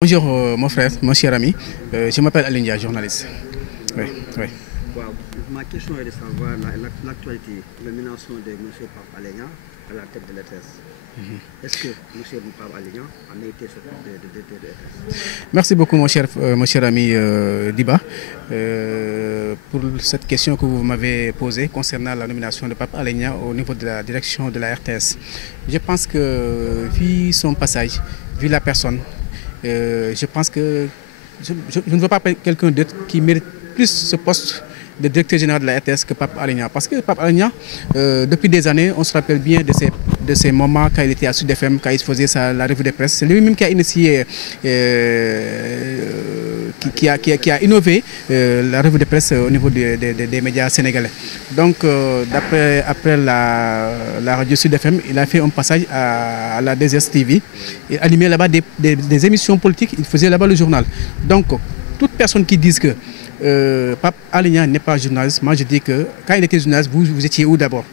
Bonjour mon frère, mon cher ami, je m'appelle Alindia, journaliste. Oui, oui. Wow. Ma question est de savoir l'actualité, la nomination de M. Pape Alé Niang à la tête de l'ETS. Est-ce que M. Pape Alé Niang en a été ce de l'ETS? Merci beaucoup mon cher ami Diba pour cette question que vous m'avez posée concernant la nomination de Pape Alé Niang au niveau de la direction de la RTS. Je pense que vu son passage, vu la personne, je pense que je ne veux pas quelqu'un d'autre qui mérite plus ce poste de directeur général de la RTS que Pape Alé Niang. Parce que Pape Alé Niang, depuis des années, on se rappelle bien de ces moments quand il était à Sud FM, quand il faisait la revue de presse. C'est lui-même qui a initié, qui a innové la revue de presse au niveau des médias sénégalais. Donc, après la radio Sud FM, il a fait un passage à la DSTV. Il animait là-bas des émissions politiques, il faisait là-bas le journal. Donc, toute personne qui dise que Pape Alé Niang n'est pas journaliste, moi je dis que quand il était journaliste, vous étiez où d'abord?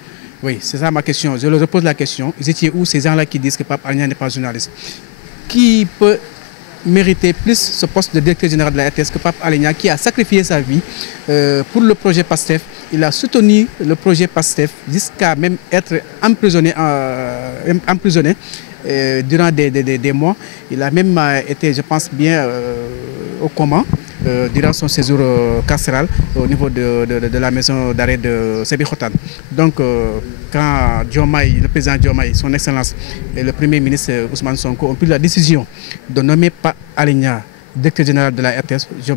Oui, c'est ça ma question. Je leur repose la question. Vous étiez où ces gens-là qui disent que Pape Alé Niang n'est pas journaliste? Qui peut mériter plus ce poste de directeur général de la RTS que Pape Alé Niang, qui a sacrifié sa vie pour le projet PASTEF? Il a soutenu le projet PASTEF jusqu'à même être emprisonné durant des mois. Il a même été, je pense bien, au coma durant son séjour carcéral au niveau de la maison d'arrêt de Sébikotane. Donc, quand le président Diomaye, son Excellence et le Premier ministre Ousmane Sonko ont pris la décision de nommer Pape Alé Niang directeur général de la RTS, je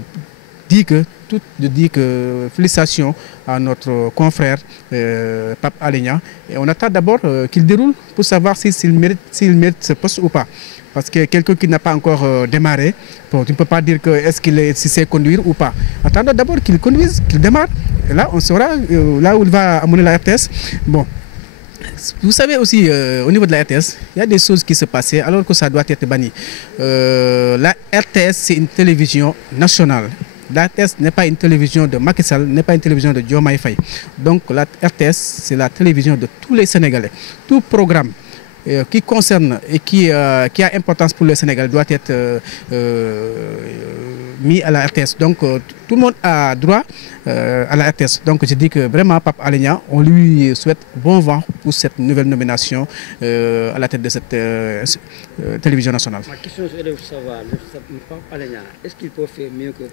dis que félicitations à notre confrère Pape Alé Niang. Et on attend d'abord qu'il déroule pour savoir s'il mérite ce poste ou pas. Parce que quelqu'un qui n'a pas encore démarré, bon, tu ne peux pas dire est-ce qu'il sait conduire ou pas. Attendons d'abord qu'il conduise, qu'il démarre. Et là, on saura là où il va amener la RTS. Bon. Vous savez aussi, au niveau de la RTS, il y a des choses qui se passaient alors que ça doit être banni. La RTS, c'est une télévision nationale. La RTS n'est pas une télévision de Macky Sall, n'est pas une télévision de Diomaye Faye. Donc la RTS, c'est la télévision de tous les Sénégalais. Tout programme qui concerne et qui a importance pour le Sénégal doit être mis à la RTS. Donc tout le monde a droit à la RTS. Donc je dis que vraiment Pape Alé Niang, on lui souhaite bon vent pour cette nouvelle nomination à la tête de cette télévision nationale. Ma question est de savoir, Pape Alé Niang, est-ce qu'il peut faire mieux que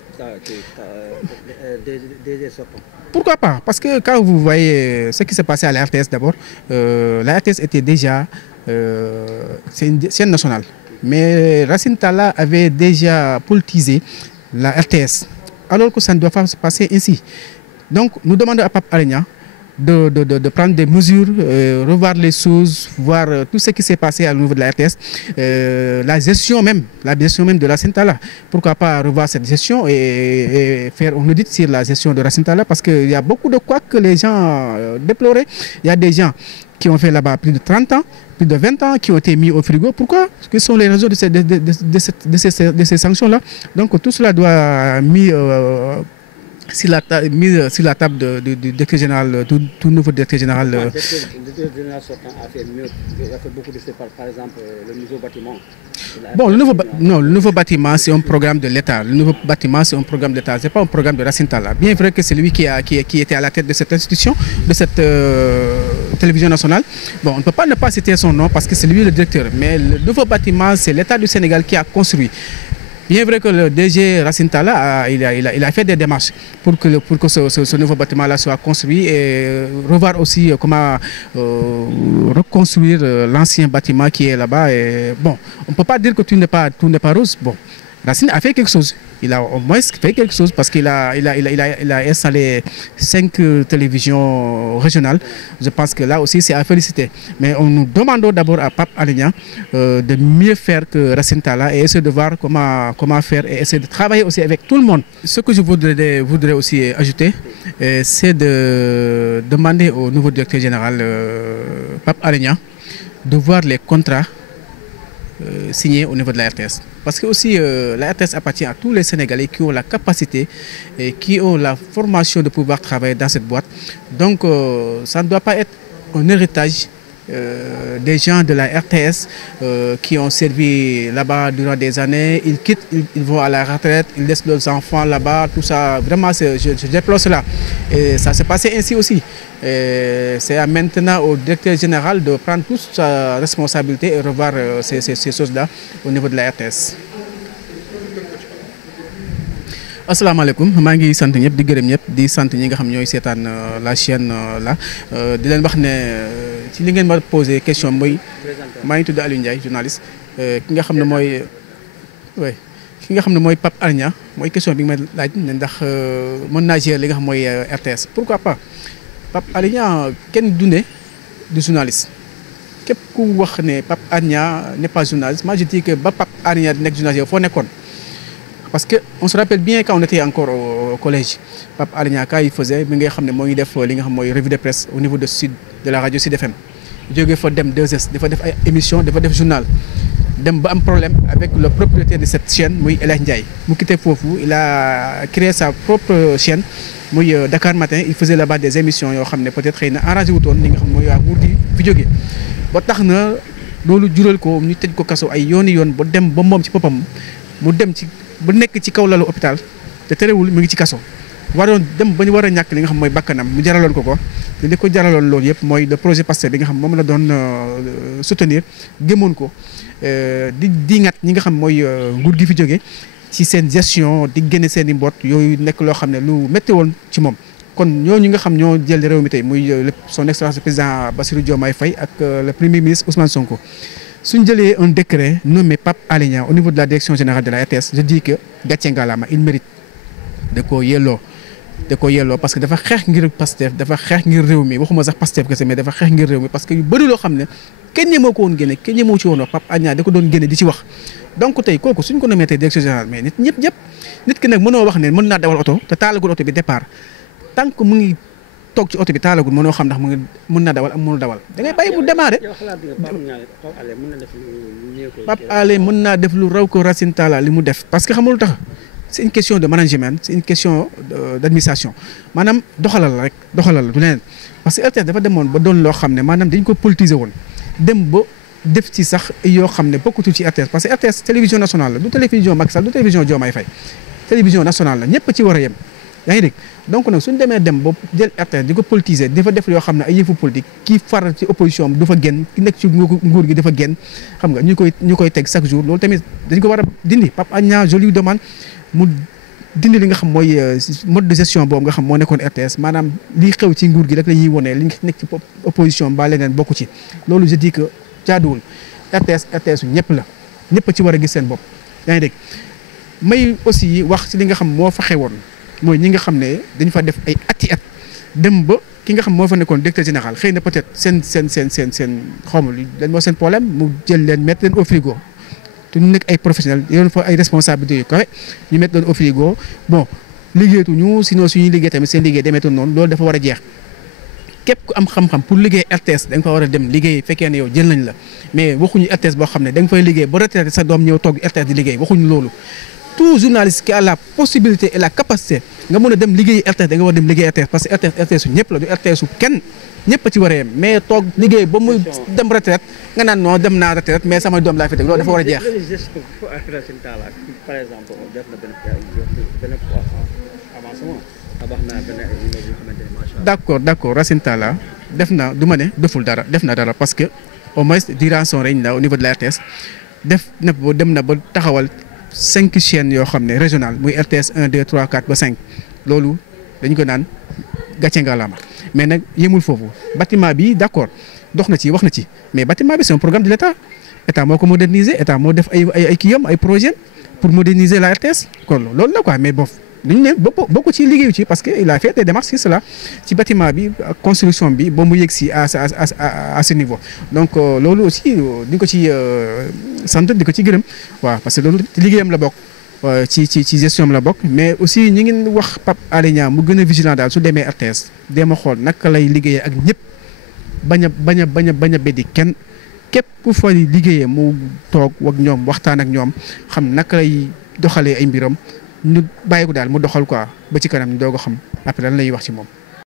des sortants? Pourquoi pas? Parce que quand vous voyez ce qui s'est passé à la RTS d'abord, la RTS était déjà c'est une chaîne nationale. Mais Racine Talla avait déjà politisé la RTS, alors que ça ne doit pas se passer ainsi. Donc nous demandons à Pape Alé Niang de prendre des mesures, revoir les choses, voir tout ce qui s'est passé au niveau de la RTS, la gestion même de Racine Talla. Pourquoi pas revoir cette gestion et faire un audit sur la gestion de Racine Talla, parce qu'il y a beaucoup de quoi que les gens déploraient. Il y a des gens qui ont fait là-bas plus de 30 ans, plus de 20 ans, qui ont été mis au frigo. Pourquoi? Quelles sont les raisons de ces sanctions-là? Donc tout cela doit être mis sur la table du directeur général, tout nouveau directeur général. Le directeur général sortant a fait mieux, il a fait beaucoup de choses, par exemple le nouveau bâtiment. Bon, le nouveau bâtiment, c'est un programme de l'État. Le nouveau bâtiment, c'est un programme de l'État. Ce n'est pas un programme de Racine Talla. Bien vrai que c'est lui qui était à la tête de cette institution, de cette télévision nationale. Bon, on ne peut pas ne pas citer son nom parce que c'est lui le directeur. Mais le nouveau bâtiment, c'est l'État du Sénégal qui a construit. Bien vrai que le DG Racine Talla il a fait des démarches pour que ce nouveau bâtiment-là soit construit et revoir aussi comment reconstruire l'ancien bâtiment qui est là-bas. Bon, on ne peut pas dire que tout n'est pas rose. Bon, Racine a fait quelque chose. Il a au moins fait quelque chose parce qu'il a installé 5 télévisions régionales. Je pense que là aussi c'est à féliciter. Mais nous demandons d'abord à Pape Alé Niang de mieux faire que Racine Talla et essayer de voir comment faire et essayer de travailler aussi avec tout le monde. Ce que je voudrais aussi ajouter, c'est de demander au nouveau directeur général Pape Alé Niang de voir les contrats signés au niveau de la RTS. Parce que aussi la RTS appartient à tous les Sénégalais qui ont la capacité et qui ont la formation de pouvoir travailler dans cette boîte. Donc ça ne doit pas être un héritage des gens de la RTS qui ont servi là-bas durant des années. Ils quittent, ils vont à la retraite, ils laissent leurs enfants là-bas, tout ça. Vraiment, je déplore cela. Et ça s'est passé ainsi aussi. C'est maintenant au directeur général de prendre toute sa responsabilité et revoir ces choses-là au niveau de la RTS. asalaamaaleykum maa ngi sant ñëpp di gërëm ñëpp di sant ñi nga xam ñooy seetaan la chaîne là di leen wax ne ci li ngeen ma posé question mooy maa ngi tudd Aliou Ndiaye journaliste ki nga xam ne mooy ki nga xam ne mooy Pape Alé Niang mooy question bi nga ma laaj ne ndax mën naa gérer li nga xam mooy RTS pourquoi pas Pape Alé Niang kenn du ne du journaliste képp ku wax ne Pape Alé Niang n'est pas journaliste moi je dis que ba Pape Alé Niang di nekk journaliste yow foo nekkoon. Parce qu'on se rappelle bien quand on était encore au collège, Pape Alé Niang il faisait, il y revue de presse au niveau de la radio Sud FM. Il y a dem 2S, il y a des émissions, il y a des journaux. Il y a un problème avec le propriétaire de cette chaîne, El Hadj Ndiaye. Il a créé sa propre chaîne, Dakar Matin. Il faisait là-bas des émissions, peut-être qu'il a arrangé tout le monde. loolu jural ko ñu tëj ko kaso ay yooni yoon ba dem ba moom ci boppam mu dem ci ba nekk ci kaw lalu hôpital te terewul mu ngi ci kaso waroon dem ba ñu war a ñàkk li nga xam mooy bakkanam mu jaraloon ko te li ko jaraloon loolu yëpp mooy le projet Pastef bi nga xam moom la doon soutenir gëmoon ko di ngat ñi nga xam mooy nguur gi fi jóge ci seen gestion di génne seen i mboot yooyu nekk loo xam ne lu métti woon ci moom. kon ñooñu nga xam ñoo jël réew mi tey muy son excellence le président Bassirou Diomaye Faye ak le premier ministre Ousmane Sonko suñ jëlee un décret nommé Pape Alé Niang au niveau de la direction générale de la RTS je dis que gàcce ngalaama il mérite da koo yelloo parce que dafa xeex ngir Pastef dafa xeex ngir réew mi waxuma sax Pastef kese mais dafa xeex ngir réew mi parce que yu bëri loo xam ne kenn ñemoo ko woon génne kenn ñemoo ci woon wax Pape Alé Niang da ko doon génne di ci wax donc tey kooku suñ ko nommé tey direction générale mais nit ki nag mënoo wax ne mën naa dawal oto te taalagul oto bi départ tant que mu ngi toog ci oto bi taalagul mënoo xam ndax mu ngi mën na dawal am mënul dawal da ngay bàyyi mu démarrer. Pape Alé mën naa def lu raw ko Racine Talla li mu def parce que xam nga lu tax c'est une question de management c'est une question d'administration maanaam doxalal la du leneen parce que RTS dafa demoon ba doon loo xam ne maanaam dañ ko politiser woon dem ba def ci sax yoo xam ne bokkutul ci RTS parce que RTS télévision nationale la du télévision Macky Sall du télévision Diomaye Faye télévision nationale la ñëpp ci war a yem. yaa ngi dégg donc nag suñu demee dem ba jël RTS di ko politiser dafa def yoo xam ne ay yëfu politique kii far ci opposition du fa génn ki nekk ci nguur gi dafa génn xam nga ñu koy teg chaque jour loolu tamit dañ ko war a dindi Pape Alé Niang je lui demande mu dindi li nga xam mooy mode de gestion boobu nga xam moo nekkoon RTS maanaam lii xew ci nguur gi rek la ñuy wone li nekk ci opposition ba leneen bokku ci loolu je dis que jaaduwul RTS u ñëpp la ñëpp ci war a gis seen bopp yaa ngi dégg may aussi wax ci li nga xam moo fa xewoon mooy ñi nga xam ne dañ fa def ay ati at dem ba ki nga xam moo fa nekkoon directeur général xëy na peut-être seen xaw ma lu dañ moo seen problème mu jël leen mettre leen au frigo te ñu nekk ay professionnels yoon fa ay responsabilités yu kawe ñu mettre leen au frigo bon liggéeyatuñu sinon suñuy liggéey tamit seen liggéey demeetul noonu loolu dafa war a jeex képp ku am xam-xam pour liggéey RTS da nga fa war a dem liggéey fekkee ne yow jël nañ la mais waxuñu RTS boo xam ne da nga fay liggéey ba retraité sa doom ñëw toog RTS di liggéey waxuñu loolu. tout journaliste qui a la possibilité et la capacité nga mën a dem liggéey RTS da nga war a dem liggéey RTS parce que RTS su ñëpp la du RTS su kenn ñëpp a ci war a yem mais toog liggéey ba mu dem retraite nga naan non dem naa retraite mais sama doom laa fi teg loolu dafa war a jeex. par exemple def na benn d'accord Racine Talla def na du ma ne deful dara def na dara parce que au moins durant son règne là au niveau de la RTS def na ba dem na ba taxawal 5 chaînes yoo xam ne régional muy RTS 1 2 3 4 ba 5 loolu dañu ko naan gàcce ngalaama mais nag yemul foofu bâtiment bi d'accord dox na ci wax na ci mais bâtiment bi c'est un programme de l'État moo ko moderniser état moo def ay kiyam ay projet pour moderniser la RTS kon loolu la quoi mais bof dañu ne bokk ci liggéeyu ci parce que il a fait des démarches sur cela ci bâtiment bi construction bi ba mu yegg si à ce niveau donc loolu aussi di ko ci sant di ko ci gërëm waaw parce que loolu liggéeyam la bokk ci gestion la bokk mais aussi ñu ngi wax Pape Alé Niang mu gën a vigilant daal su demee RTS dem a xool naka lay liggéeyee ak ñëpp bañ a beddi kenn képp ku fa liggéeyee mu toog ak ñoom waxtaan ak ñoom xam naka lay doxalee ay mbiram ñu bàyyi ko daal mu doxal quoi ba ci kanam ñu doog a xam après lan lay wax ci moom.